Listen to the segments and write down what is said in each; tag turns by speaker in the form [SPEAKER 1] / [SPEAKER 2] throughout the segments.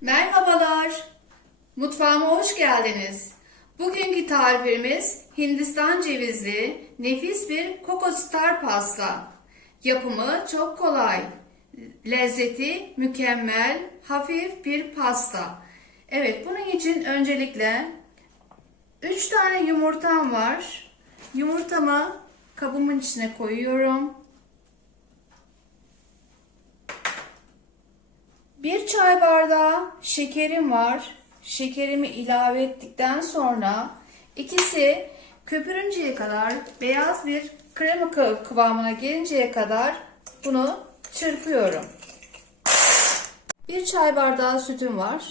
[SPEAKER 1] Merhabalar. Mutfağıma hoş geldiniz. Bugünkü tarifimiz Hindistan cevizli nefis bir Coco Star pasta. Yapımı çok kolay. Lezzeti mükemmel, hafif bir pasta. Evet, bunun için öncelikle 3 tane yumurtam var. Yumurtamı kabımın içine koyuyorum. Bir çay bardağı şekerim var. Şekerimi ilave ettikten sonra ikisi köpürünceye kadar beyaz bir krema kı- kıvamına gelinceye kadar bunu çırpıyorum. Bir çay bardağı sütüm var.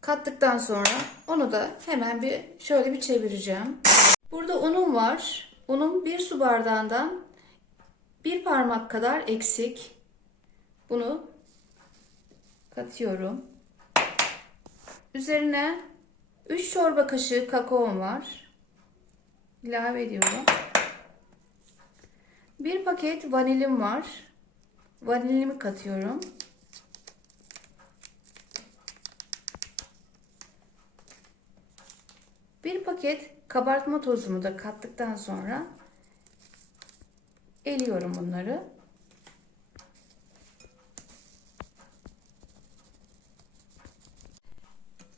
[SPEAKER 1] Kattıktan sonra onu da hemen bir şöyle bir çevireceğim. Burada unum var. Unum bir su bardağından bir parmak kadar eksik. Bunu katıyorum. Üzerine 3 çorba kaşığı kakaom var. İlave ediyorum. Bir paket vanilim var. Vanilimi katıyorum. Bir paket kabartma tozumu da kattıktan sonra eliyorum bunları.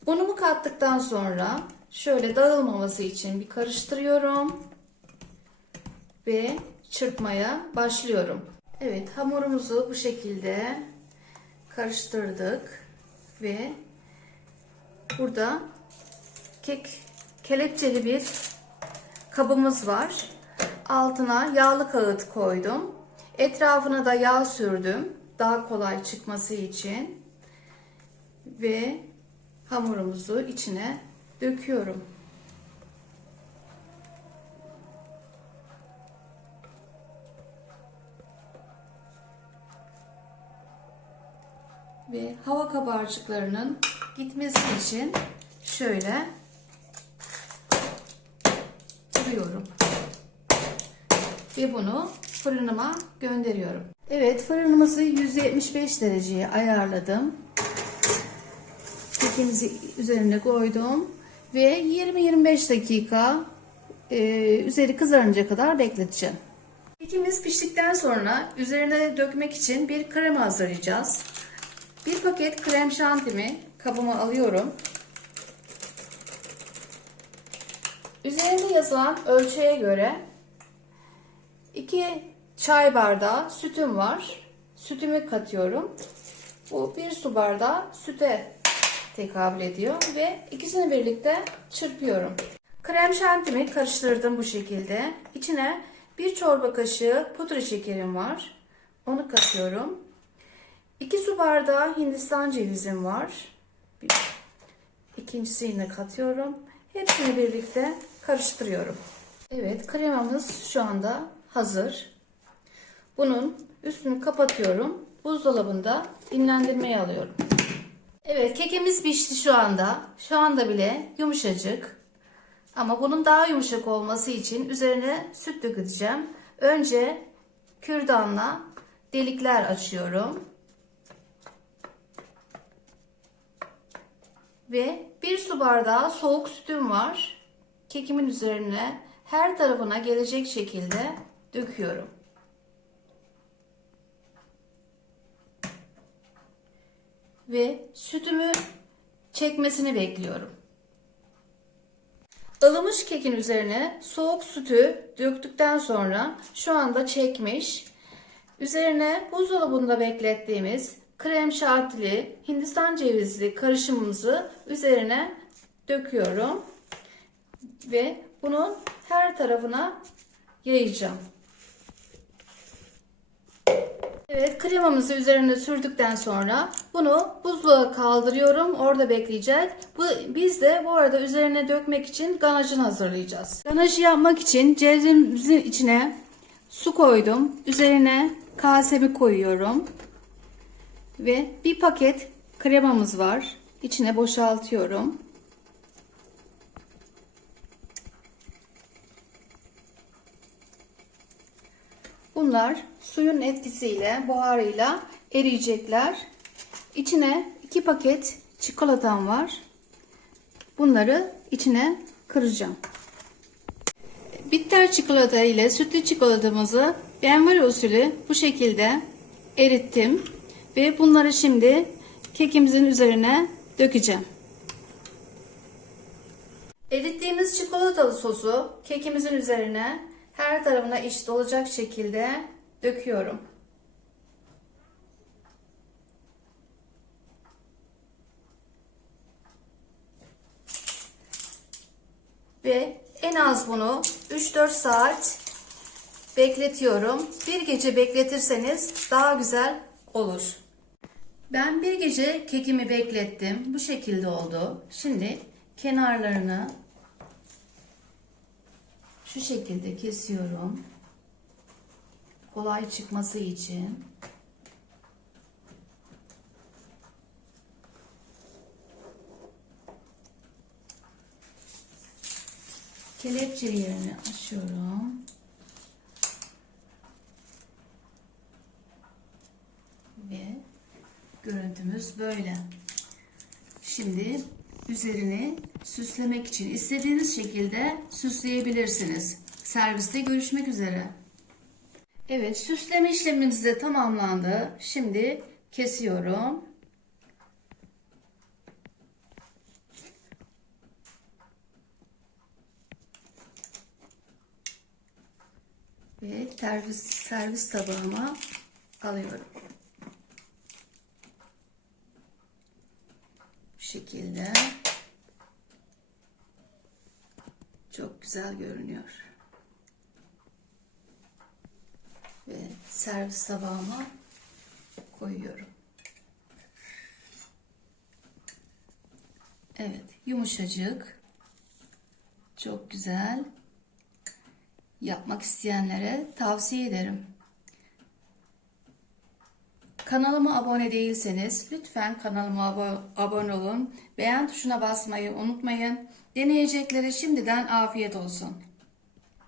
[SPEAKER 1] Unumu kattıktan sonra şöyle dağılmaması için bir karıştırıyorum ve çırpmaya başlıyorum. Evet hamurumuzu bu şekilde karıştırdık ve burada kek kelepçeli bir kabımız var. Altına yağlı kağıt koydum. Etrafına da yağ sürdüm. Daha kolay çıkması için. Ve hamurumuzu içine döküyorum. Ve hava kabarcıklarının gitmesi için şöyle kırıyorum. Ve bunu fırınıma gönderiyorum. Evet fırınımızı 175 dereceye ayarladım kekimizi üzerine koydum ve 20-25 dakika e, üzeri kızarınca kadar bekleteceğim. Kekimiz piştikten sonra üzerine dökmek için bir krema hazırlayacağız. Bir paket krem şantimi kabıma alıyorum. Üzerinde yazılan ölçüye göre 2 çay bardağı sütüm var. Sütümü katıyorum. Bu bir su bardağı süte tekabül ediyor ve ikisini birlikte çırpıyorum. Krem şantimi karıştırdım bu şekilde. İçine bir çorba kaşığı pudra şekerim var. Onu katıyorum. 2 su bardağı hindistan cevizim var. İkincisini de katıyorum. Hepsini birlikte karıştırıyorum. Evet kremamız şu anda hazır. Bunun üstünü kapatıyorum. Buzdolabında dinlendirmeye alıyorum. Evet kekimiz pişti şu anda. Şu anda bile yumuşacık. Ama bunun daha yumuşak olması için üzerine süt dökeceğim. Önce kürdanla delikler açıyorum. Ve bir su bardağı soğuk sütüm var. Kekimin üzerine her tarafına gelecek şekilde döküyorum. Ve sütümü çekmesini bekliyorum. Ilımış kekin üzerine soğuk sütü döktükten sonra şu anda çekmiş. Üzerine buzdolabında beklettiğimiz krem şantili hindistan cevizli karışımımızı üzerine döküyorum. Ve bunun her tarafına yayacağım. Evet kremamızı üzerine sürdükten sonra bunu buzluğa kaldırıyorum. Orada bekleyecek. Bu, biz de bu arada üzerine dökmek için ganajını hazırlayacağız. Ganajı yapmak için cevizimizin içine su koydum. Üzerine kasemi koyuyorum. Ve bir paket kremamız var. İçine boşaltıyorum. Bunlar suyun etkisiyle, buharıyla eriyecekler. içine iki paket çikolatam var. Bunları içine kıracağım. Bitter çikolata ile sütlü çikolatamızı benvari usulü bu şekilde erittim. Ve bunları şimdi kekimizin üzerine dökeceğim. Erittiğimiz çikolatalı sosu kekimizin üzerine her tarafına eşit olacak şekilde döküyorum. Ve en az bunu 3-4 saat bekletiyorum. Bir gece bekletirseniz daha güzel olur. Ben bir gece kekimi beklettim. Bu şekilde oldu. Şimdi kenarlarını şu şekilde kesiyorum. Kolay çıkması için. Kelepçe yerini açıyorum. Ve görüntümüz böyle. Şimdi üzerini süslemek için istediğiniz şekilde süsleyebilirsiniz. Serviste görüşmek üzere. Evet süsleme işlemimiz de tamamlandı. Şimdi kesiyorum. Ve servis, servis tabağıma alıyorum. Şekilde. Çok güzel görünüyor. Ve servis tabağıma koyuyorum. Evet, yumuşacık. Çok güzel. Yapmak isteyenlere tavsiye ederim. Kanalıma abone değilseniz lütfen kanalıma abo- abone olun. Beğen tuşuna basmayı unutmayın. Deneyeceklere şimdiden afiyet olsun.